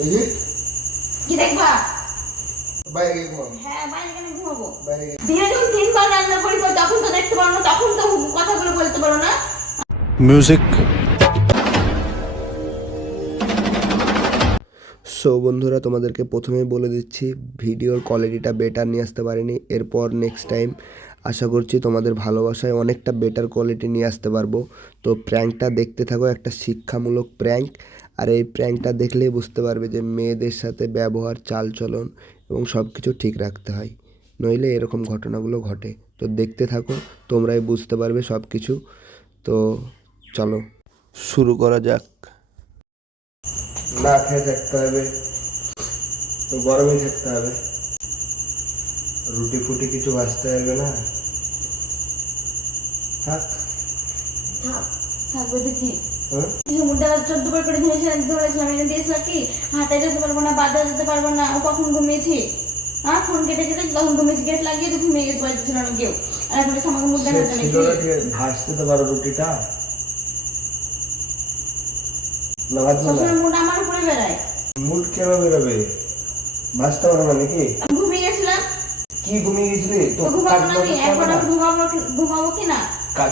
দেখি কি দেখবা? বাইরে গিয়ে ঘুমাবো। হ্যাঁ বাইরে কেন ঘুমাবো। বাইরে গিয়ে। দিনে যখন তিনবার রান্না করি তখন তো দেখতে পারো না তখন তো কথাগুলো বলতে পারো না। Music. সো বন্ধুরা তোমাদেরকে প্রথমেই বলে দিচ্ছি ভিডিওর কোয়ালিটিটা বেটার নিয়ে আসতে পারিনি। এরপর নেক্সট টাইম আশা করছি তোমাদের ভালোবাসায় অনেকটা বেটার কোয়ালিটি নিয়ে আসতে পারব। তো প্র্যাঙ্কটা দেখতে থাকো একটা শিক্ষামূলক প্র্যাঙ্ক আর এই প্র্যাঙ্কটা দেখলেই বুঝতে পারবে যে মেয়েদের সাথে ব্যবহার, চালচলন এবং সব কিছু ঠিক রাখতে হয়। নইলে এরকম ঘটনাগুলো ঘটে। তো দেখতে থাকো, তোমরাই বুঝতে পারবে সব কিছু তো চলো, শুরু করা যাক। না খেয়ে থাকতে হবে। তো গরমে থাকতে হবে। রুটি ফুটি কিছু ভাজতে হবে না। থাক। থাকবে দেখি চোদ্দ বার করে ধরেছে ধরেছিলাম এনে দিয়েছিল কি? হাতে যেতে পারব না বাজার যেতে পারব না ও কখন ঘুমিয়েছি? হ্যাঁ ফোন কেটে কেটে তখন ঘুমিয়েছি গেট লাগিয়ে তো ঘুমিয়ে গেছে বাড়িতে ছিল না কেউ। আর এখন আমাকে মুখ সে দেখাচ্ছে ছিল না ঠিক আছে, ভাজতে তো পারো রুটিটা? না ভাজবে না সবসময় মুড আমার উপরে বেড়ায়। মুড কেন বেরোবে ভাজতে পারো না নাকি? আমি ঘুমিয়ে গেছিলাম। কি ঘুমিয়ে গেছিলি? তো তো ঘুমাবো না এখন ঘুমাবো কি- ঘুমাবো কি না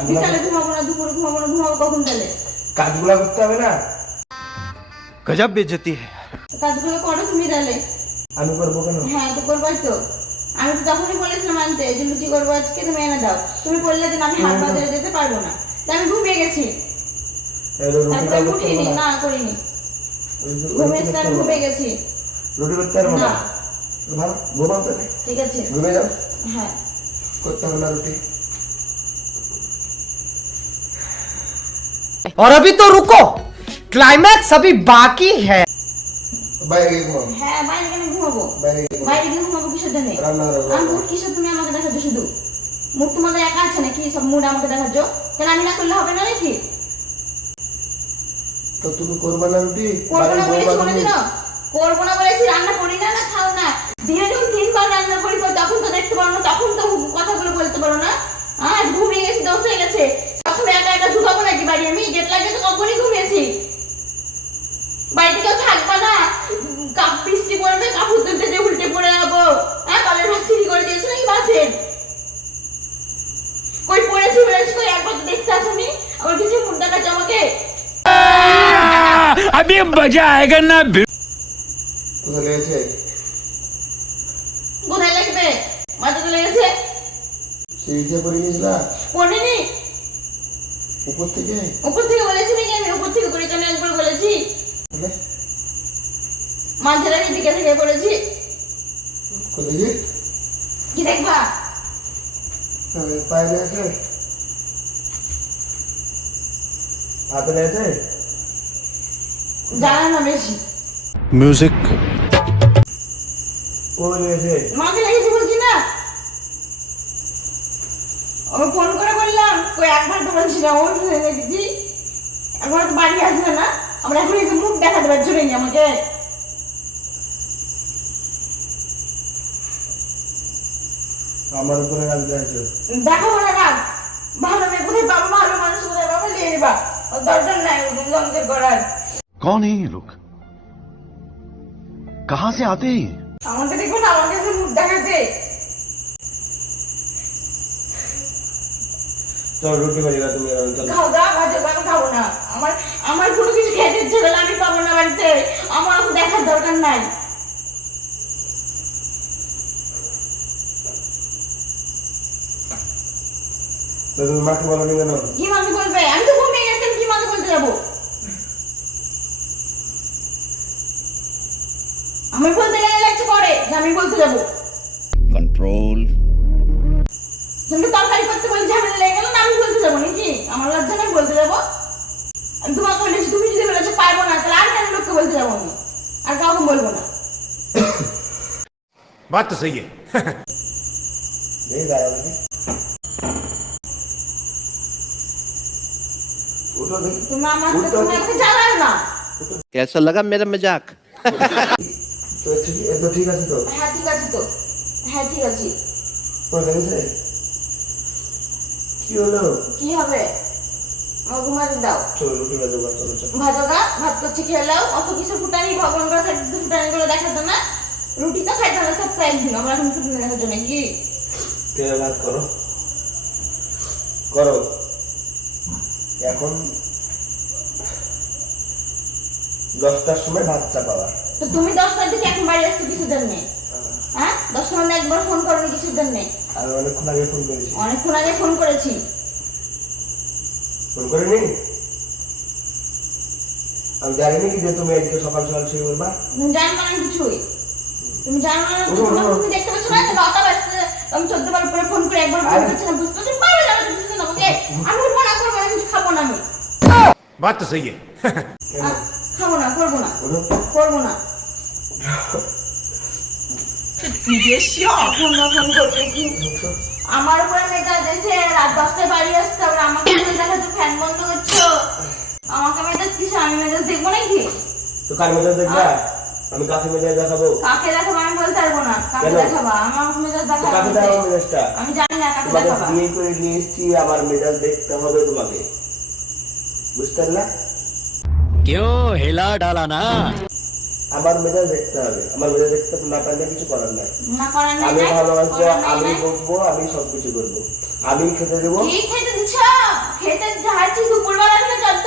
বিকালে ঘুমাবো না দুপুরে ঘুমাবো না ঘুমাবো কখন তাহলে? কাজগুলো করতে হবে না গজব বেজতি কাজগুলো করো তুমি তাহলে আমি করবো কেন হ্যাঁ তো করবাই তো আমি তো তখনই বলেছিলাম আনতে যে লুচি করবো আজকে তুমি এনে দাও তুমি বললে যে আমি হাত পা ধরে যেতে পারবো না তাই আমি ঘুমিয়ে গেছি তারপরে উঠিনি না করিনি ঘুমিয়েছি আমি ঘুমিয়ে গেছি রুটি করতে পারবো না ভালো ঘুমাও তাহলে ঠিক আছে ঘুমিয়ে যাও হ্যাঁ করতে হবে না রুটি और अभी तो रुको क्लाइमैक्स अभी बाकी है বাইরে গিয়ে ঘুমাও হ্যাঁ বাইরে কেন ঘুমাবো বাইরে গিয়ে ঘুমাও বাইরে গিয়ে ঘুমাবো কিসের জন্য রান্না করে আর মুড কিসের তুমি আমাকে দেখাচ্ছ শুধু মুড তোমাদের একা আছে নাকি সব মুড আমাকে দেখাচ্ছ কেন আমি না করলে হবে না নাকি তো তুমি করবে না রুটি করবো না বাড়ির বলেছি বৌমা তুমি? কোনোদিনও করবো না বলেছি রান্না করি না না খাও না দিনে যখন তিনবার রান্না করি তো তখন তো দেখতে পারো না তখন তো কথাগুলো বলতে পারো না আজ ঘুমিয়ে লাগে তো কখনই ঘুমিয়েছি। বাড়িতে কেউ থাকবে না। কাপ বৃষ্টি পড়বে কাপড় তুলতে যে উল্টে পড়ে যাব। হ্যাঁ কলের ভাত সিঁড়ি করে দিয়েছ নাকি বাসের কই পড়েছি পড়েছি কই? একবার তো দেখতে আসনি। আমার কিছু মুখ দেখাচ্ছে আমাকে। আমি মজা আয়েগা না কোথায় লেগেছে? কোথায় লাগবে? মাথা তো লেগেছে। সিঁড়িতে পড়ে গেছিলা পড়েনি। উপর থেকে? উপর থেকে বলেছি নাকি আমি? উপর থেকে বলেছি। দিকে থেকে করেছি। করেছি কি দেখবা? পায়ে হাতে জানা না বেশি। মিউজিক মাঝে লেগেছে একবার তো বলছিলাম ওর ভেঙে দিচ্ছি একবার তো বাড়ি আসবে না আমরা এখন এসে মুখ দেখাতে পারছো নাকি আমাকে আমার উপরে রাগ দেখাচ্ছো দেখাবো না রাগ ভালো মেয়ে কোথায় পাবো ভালো মানুষ কোথায় পাবো নিয়ে নেবা ওর দরকার নাই গঙ্গের করার कौन है ये लोग कहां से आते हैं ये? আমাকে দেখুন আমার কাছে মুখ দেখাচ্ছে চল রুটি বাড়ি তুমি আমি চল। খাও দাও ভাজো আমি খাব না। আমার আমার কোনো কিছু খেতে ইচ্ছে হলে আমি পাবো না বাড়িতে। আমার অত দেখার দরকার নাই। তুমি মাকে বলো নি কেন? কি মাকে বলবে? আমি তো ঘুমিয়ে গেছি কি মাকে বলতে যাব? আমি বলতে গেলে লাগছে করে আমি বলতে যাব। बात तो सही है এই দাঁড়াও দেখি উঠো দেখি তুমি আমার উঠতে তুমি হবে। আমাকে জ্বালাও না कैसा लगा मेरा मजाक তো ঠিক এ তো ঠিক আছে তো হ্যাঁ ঠিক আছে তো হ্যাঁ ঠিক আছে কোন লেগেছে কি হলো কি হবে আমার ঘুমাতে দাও চলো রুটি বাজো বা চলো চলো ভাজো গা ভাত করছি খেয়ে নাও অত কিছু ফুটানি ভগবান করে থাকতে ফুটানি গুলো দেখাতো না রুটি তো খাইতে হবে সব একদিন আমরা এখন ফুটানি দেখার জন্য কি তেলে ভাত করো। করো। এখন দশটার সময় ভাত চাপাবা তো তুমি দশটার দিকে এখন বাড়ি আসছো কিছুর জন্য হ্যাঁ। দশটার একবার ফোন করোনি কিছুর জন্য আমি অনেকক্ষণ আগে ফোন করেছি। অনেকক্ষণ আগে ফোন করেছি। ফোন করিনি? আমি জানিনি কি যে তুমি আজকে সকাল সকাল শুয়ে করবা জানো না কিছুই। তুমি জানো না তুমি দেখতে পাচ্ছ না? আমি চোদ্দ বার ফোন করে একবার ফোন বুঝতে পারছি পারবে তুমি বুঝতে না ওকে? আমি না করব না কিছু খাব না আমি। তো সেই খাব না করব না করব না। আমার উপরে মেয়েটা দেশে রাত দশটায় বাড়ি আসতে হবে আমাকে ফ্যান বন্ধ করছ। আমাকে মেয়েটা আমি মেজাজ দেখব নাকি? তো দেখবা? আমি কাকে মেজাজ দেখাবো? কাকে দেখাবো আমি বলতে পারব না। কাকে দেখাবো? আমার মেজাজ দেখাবো কাকে দেখাবো মেজাজটা? আমি জানি না কাকে দেখাবো। তোমাকে বিয়ে করে নিয়ে এসেছি আমার মেজাজ দেখতে হবে তোমাকে। বুঝতে পারলা কেউ হেলা ডালা না। আমার মেজাজ দেখতে হবে। আমার মেজাজ দেখতে না পারলে কিছু করার নাই। না করার নাই আমি ভালোবাসবো আমি বকবো আমি সব কিছু করব। আমি খেতে দেবো? খেতে দিছো খেতে যাচ্ছি দুপুরবেলা যত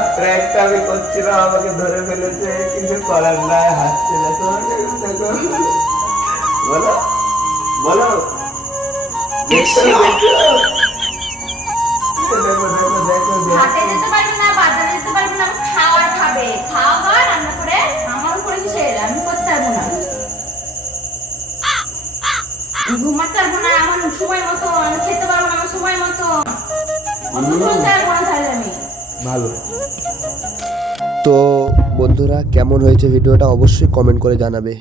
নেহা আমি করছিলাম আমাকে ধরে ফেলেছে কিছু করার নাই হাসছে না। তো দেখো বলো বলো দেখো দেখো দেখো দেখো আমি করতে পারব না। আমি ঘুমাতে পারব না আমার সময় মতো আমি খেতে পারব না আমার সময় মতো। তাহলে আমি। ভালো। তো বন্ধুরা কেমন হয়েছে ভিডিওটা অবশ্যই কমেন্ট করে জানাবে।